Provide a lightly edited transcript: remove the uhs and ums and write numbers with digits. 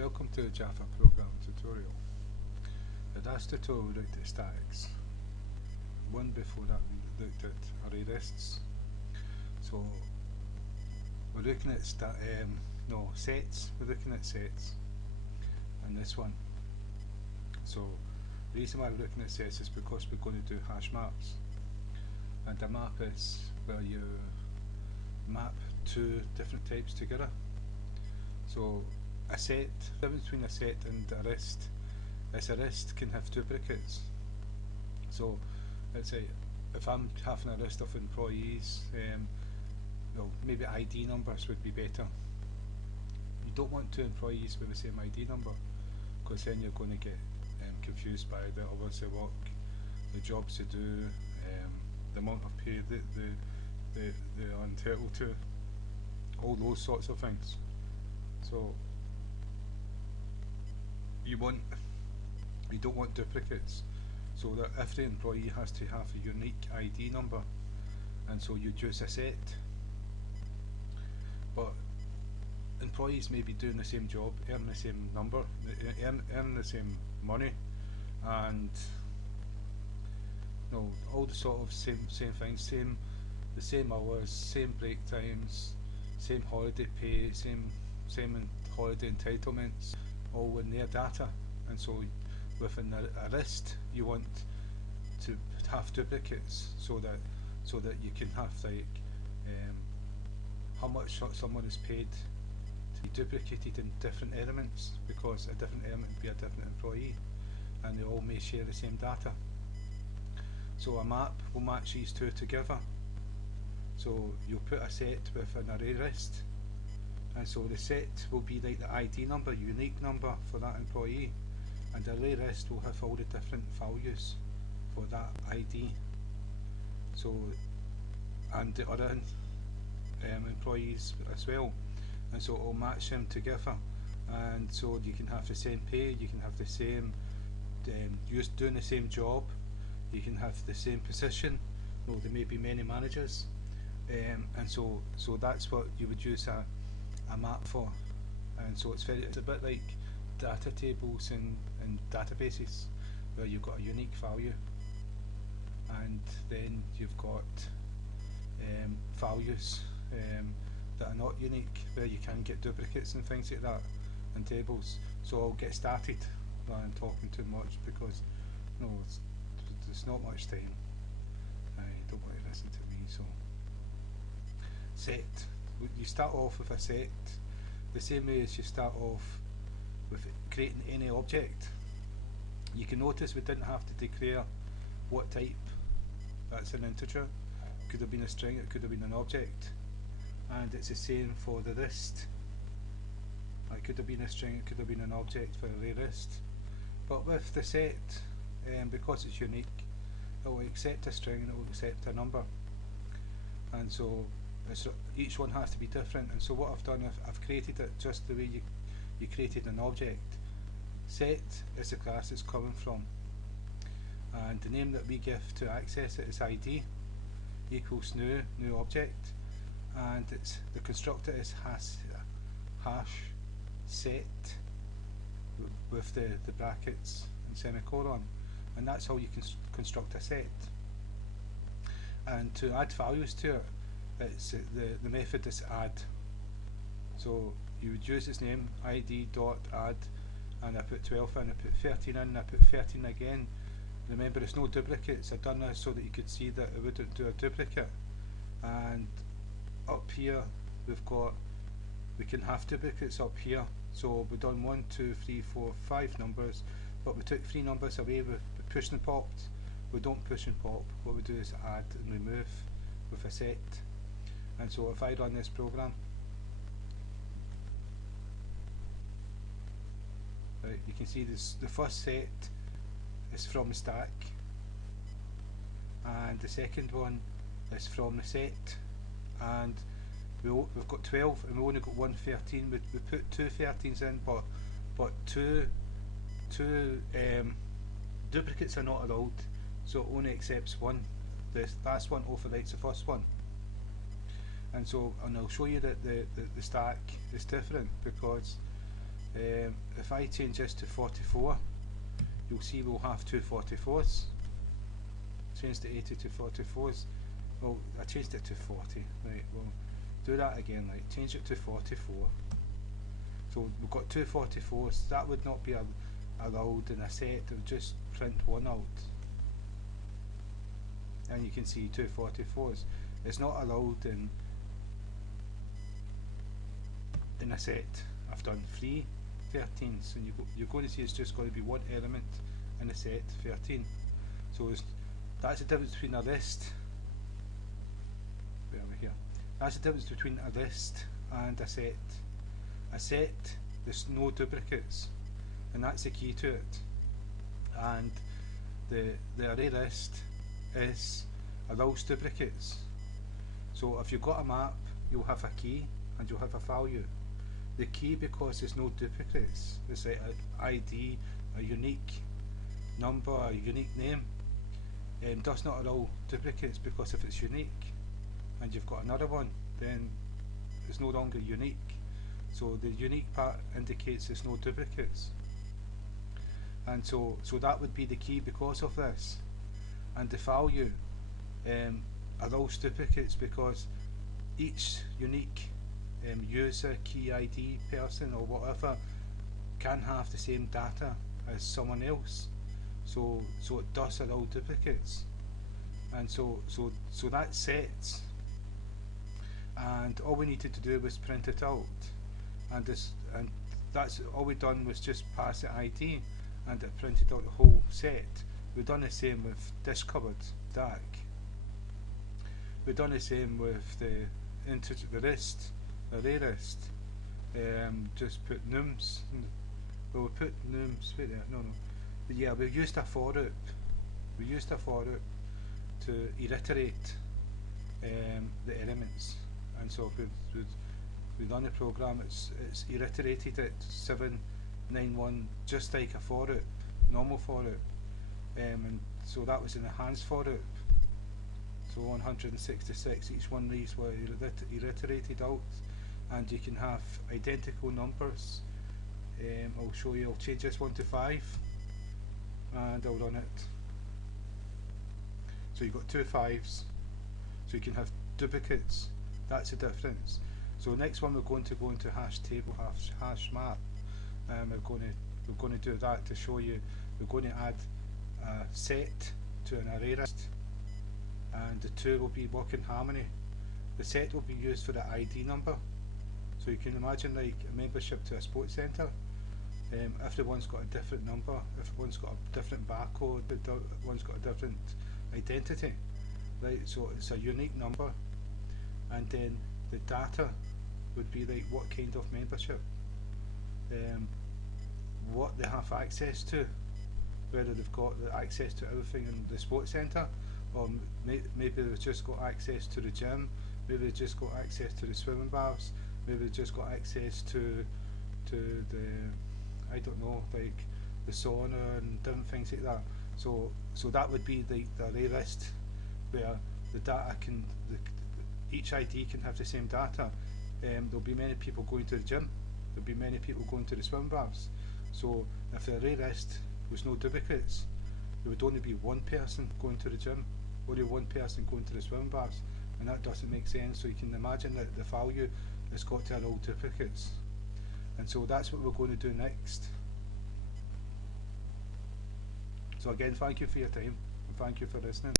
Welcome to the Java program tutorial. The last tutorial we looked at statics. One before that we looked at array lists. So we're looking at sets. We're looking at sets in this one. So the reason why we're looking at sets is because we're going to do hash maps. And a map is where you map two different types together. So a set, the difference between a set and a list is a list can have duplicates. So let's say if I'm having a list of employees, well, maybe ID numbers would be better. You don't want two employees with the same ID number, because then you're going to get confused by the hours they work, the jobs they do, the amount of pay that they are entitled to, all those sorts of things. So you don't want duplicates, so that every employee has to have a unique ID number, and so you choose a set. But employees may be doing the same job, earning the same number, earning the same money, and all the sort of same things, the same hours, same break times, same holiday pay, same holiday entitlements, all in their data. And so within a list you want to have duplicates, so that you can have like how much someone is paid to be duplicated in different elements, because a different element would be a different employee and they all may share the same data. So a map will match these two together. So you'll put a set with an array list, and so the set will be like the ID number, unique number for that employee, and the array list will have all the different values for that ID. So, and the other employees as well, and so it will match them together, and so you can have the same pay, you can have the same doing the same job, you can have the same position. There may be many managers, and so that's what you would use a map for. And so it's a bit like data tables and databases, where you've got a unique value, and then you've got values that are not unique, where you can get duplicates and things like that in tables. So I'll get started rather than talking too much, because there's not much time. I don't want to listen to me. So set, you start off with a set the same way as you start off with creating any object. You can notice we didn't have to declare what type. That's an integer. It could have been a string, it could have been an object, and it's the same for the list. It could have been a string, it could have been an object for array list. But with the set, because it's unique, it will accept a string and it will accept a number, and so each one has to be different. And so what I've done, I've created it just the way you created an object. Set is the class it's coming from, and the name that we give to access it is ID equals new object, and the constructor is hash set with the brackets and semicolon, and that's how you can construct a set. And to add values to it, it's the method is add. So you would use its name, id dot add, and I put 12 in, I put 13 in, I put 13 again. Remember, it's no duplicates. I've done this so that you could see that it wouldn't do a duplicate. And up here we can have duplicates up here. So we've done 1, 2, 3, 4, 5 numbers, but we took 3 numbers away with push and popped. We don't push and pop. What we do is add and remove with a set. And so if I run this program, right, you can see this. The first set is from the stack, and the second one is from the set, and we've got 12 and we only got one 13. We put two 13s in, but two duplicates are not allowed, so it only accepts one. The last one overrides the first one. And I'll show you that the stack is different, because If I change this to 44, you'll see we'll have two 44s. Change the 80 to 44s. Well, I changed it to 40. Right, well, do that again. Like, change it to 44. So we've got two 44s. That would not be allowed in a set. It would just print one out. And you can see two 44s. It's not allowed in a set. I've done three 13s, and you're going to see it's just going to be one element in a set 13. So that's the difference between a list. Where are we here? That's the difference between a list and a set. A set, there's no duplicates, and that's the key to it. And the array list allows duplicates. So if you've got a map, you'll have a key and you'll have a value. The key, because there's no duplicates, it's like an ID, a unique number, a unique name, does not allow duplicates, because if it's unique and you've got another one, then it's no longer unique. So the unique part indicates there's no duplicates, and so that would be the key because of this. And the value allows duplicates because each unique user, key ID, person or whatever can have the same data as someone else. So it does allow duplicates, and so that sets. And all we needed to do was print it out, and that's all we done was just pass the ID, and it printed out the whole set. We've done the same with this cupboard DAC. We've done the same with the list, the array list. Just put nums. Well, we put nums. Wait there. No. But yeah, we used a for loop. We used a for loop to iterate the elements, and so we run the program. It's iterated at 791, just like a for loop, normal for loop. And so that was an enhanced for loop. So 166, each one of these were iterated out, and you can have identical numbers. I'll show you. I'll change this one to 5, and I'll run it. So you've got two 5s, so you can have duplicates. That's the difference. So next one we're going to go into hash table, hash map. We're going to do that to show you. We're going to add a set to an array list, and the two will be work in harmony. The set will be used for the ID number. So you can imagine like a membership to a sports centre. If the one's got a different number, if the one's got a different barcode, the one's got a different identity, right? So it's a unique number, and then the data would be like what kind of membership, what they have access to, whether they've got the access to everything in the sports centre, or maybe they've just got access to the gym, maybe they've just got access to the swimming baths, maybe they've just got access to the, I don't know, like the sauna and different things like that. So that would be the array list, where the data can, each ID can have the same data. There'll be many people going to the gym, there'll be many people going to the swim baths. So if the array list was no duplicates, there would only be one person going to the gym, only one person going to the swim baths, and that doesn't make sense. So you can imagine that the value has got to allow duplicates, and so that's what we're going to do next. So again, thank you for your time, and thank you for listening.